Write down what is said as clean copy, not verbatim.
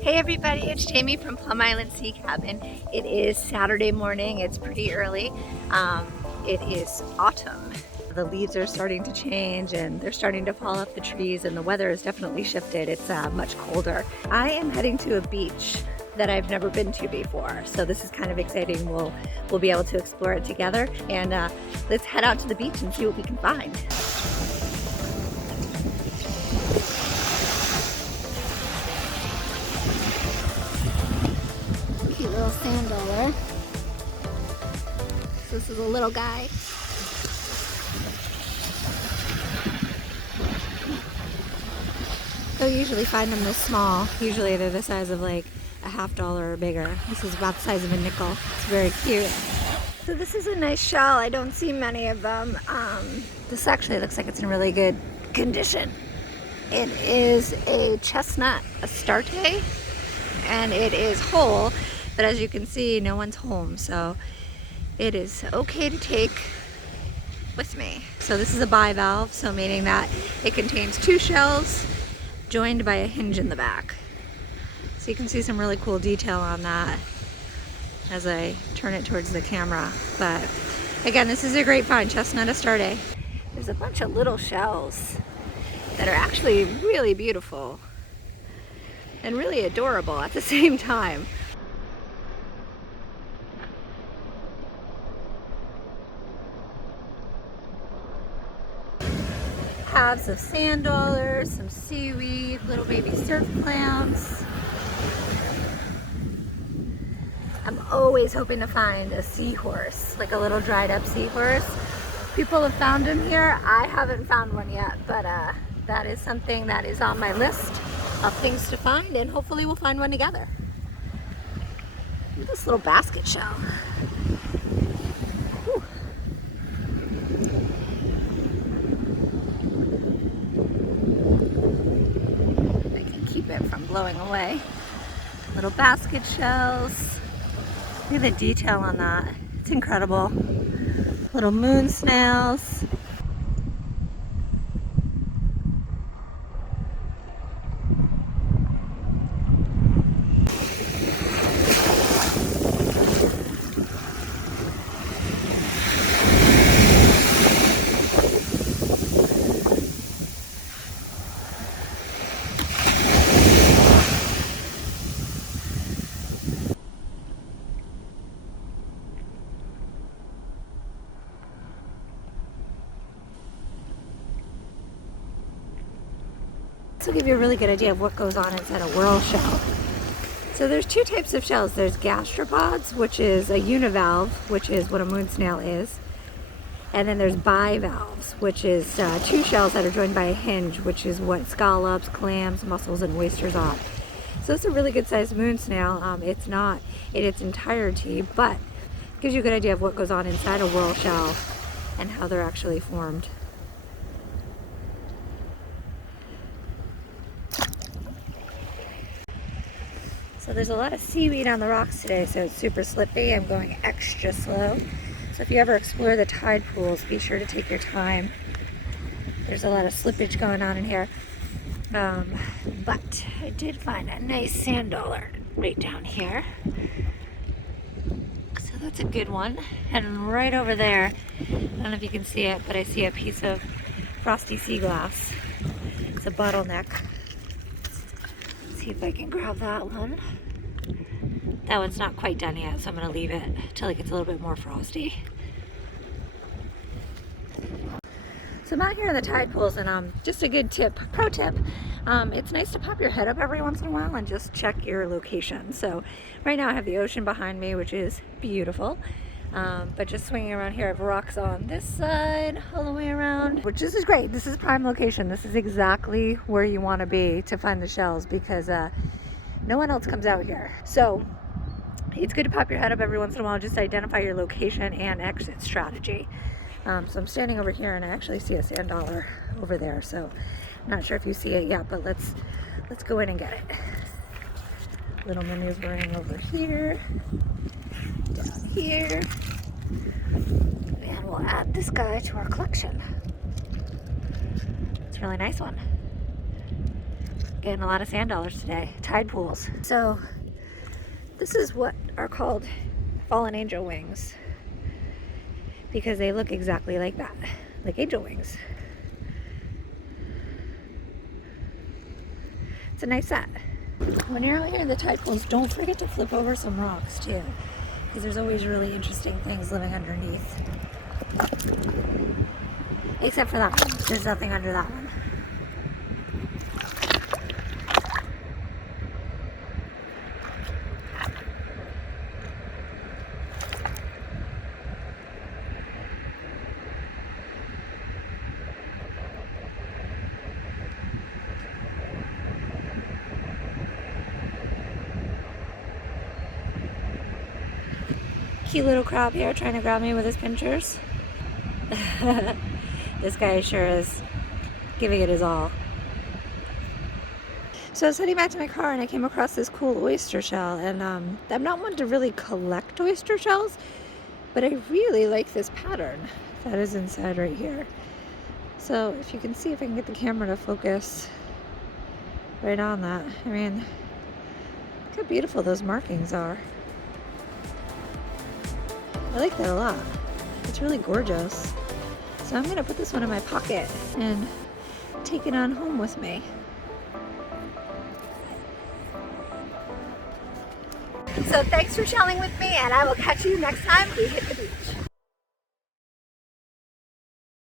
Hey everybody, it's Jamie from Plum Island Sea Cabin. It is Saturday morning, it's pretty early. It is autumn. The leaves are starting to change and they're starting to fall off the trees and the weather has definitely shifted. It's much colder. I am heading to a beach that I've never been to before. So this is kind of exciting. We'll be able to explore it together and let's head out to the beach and see what we can find. Cute little sand dollar. So this is a little guy. You'll usually find them this small. Usually they're the size of like a $50 or bigger. This is about the size of a nickel. It's very cute. So this is a nice shell. I don't see many of them. This actually looks like it's in really good condition. It is a chestnut astarte and it is whole, but as you can see, no one's home, so it is okay to take with me. So this is a bivalve, so meaning that it contains 2 shells joined by a hinge in the back. So you can see some really cool detail on that as I turn it towards the camera. But again, this is a great find, chestnut astarte. There's a bunch of little shells that are actually really beautiful and really adorable at the same time. Halves of sand dollars, some seaweed, little baby surf clams. I'm always hoping to find a seahorse, like a little dried up seahorse. People have found them here. I haven't found one yet, but that is something that is on my list of things to find, and hopefully we'll find one together. Look at this little basket shell. Whew. I can keep it from blowing away. Little basket shells. Look at the detail on that. It's incredible. Little moon snails. This will give you a really good idea of what goes on inside a whorl shell. So there's 2 types of shells. There's gastropods, which is a univalve, which is what a moon snail is. And then there's bivalves, which is 2 shells that are joined by a hinge, which is what scallops, clams, mussels, and oysters are. So it's a really good sized moon snail. It's not in its entirety, but it gives you a good idea of what goes on inside a whorl shell and how they're actually formed. So there's a lot of seaweed on the rocks today, so it's super slippy. I'm going extra slow. So if you ever explore the tide pools, be sure to take your time. There's a lot of slippage going on in here. But I did find a nice sand dollar right down here. So that's a good one. And right over there, I don't know if you can see it, but I see a piece of frosty sea glass. It's a bottleneck. See if I can grab that one. That one's not quite done yet, so I'm going to leave it till it gets a little bit more frosty. So I'm out here in the tide pools, and just a good tip, pro tip, it's nice to pop your head up every once in a while and just check your location. So right now I have the ocean behind me, which is beautiful. But just swinging around here, I have rocks on this side, all the way around, which this is great. This is prime location. This is exactly where you want to be to find the shells because no one else comes out here. So it's good to pop your head up every once in a while, just identify your location and exit strategy. So I'm standing over here and I actually see a sand dollar over there. So I'm not sure if you see it yet, but let's go in and get it. Little maneuvering over here, down here, and we'll add this guy to our collection. It's a really nice one. Getting a lot of sand dollars today, tide pools. So this is what are called fallen angel wings, because they look exactly like that, like angel wings. It's a nice set. When you're out here in the tide pools, don't forget to flip over some rocks too, because there's always really interesting things living underneath. Except for that one. There's nothing under that one. Cute little crab here trying to grab me with his pinchers. This guy sure is giving it his all. So I was heading back to my car and I came across this cool oyster shell, and I'm not one to really collect oyster shells, but I really like this pattern that is inside right here. So if you can see, if I can get the camera to focus right on that. I mean, look how beautiful those markings are. I like that a lot. It's really gorgeous. So I'm gonna put this one in my pocket and take it on home with me. So thanks for shelling with me, and I will catch you next time we hit the beach.